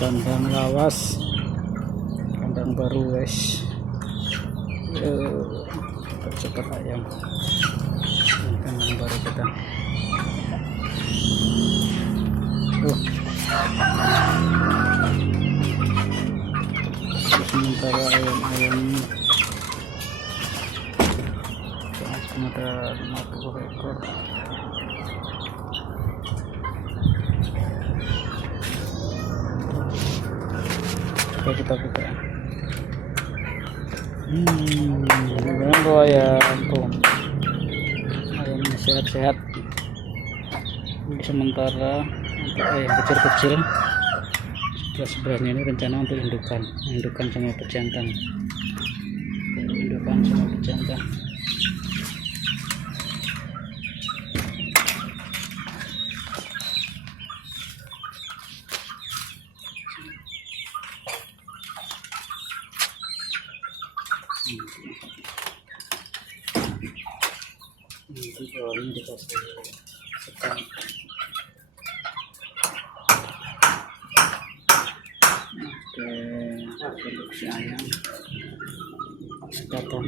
Kandang lawas, kandang baru guys. Cepat ayam. Kandang baru kita. Sementara ayam-ayam sementara 50 ekor. Coba kita buka. Tuh ayam tuh. Ayamnya sehat-sehat. Ini sementara untuk ayam kecil-kecil. Sebelahnya ini rencana untuk indukan sama pejantan. Indukan sama pejantan. Nanti bawahnya dikasih sekat. Oke, produksi ayam sekatan.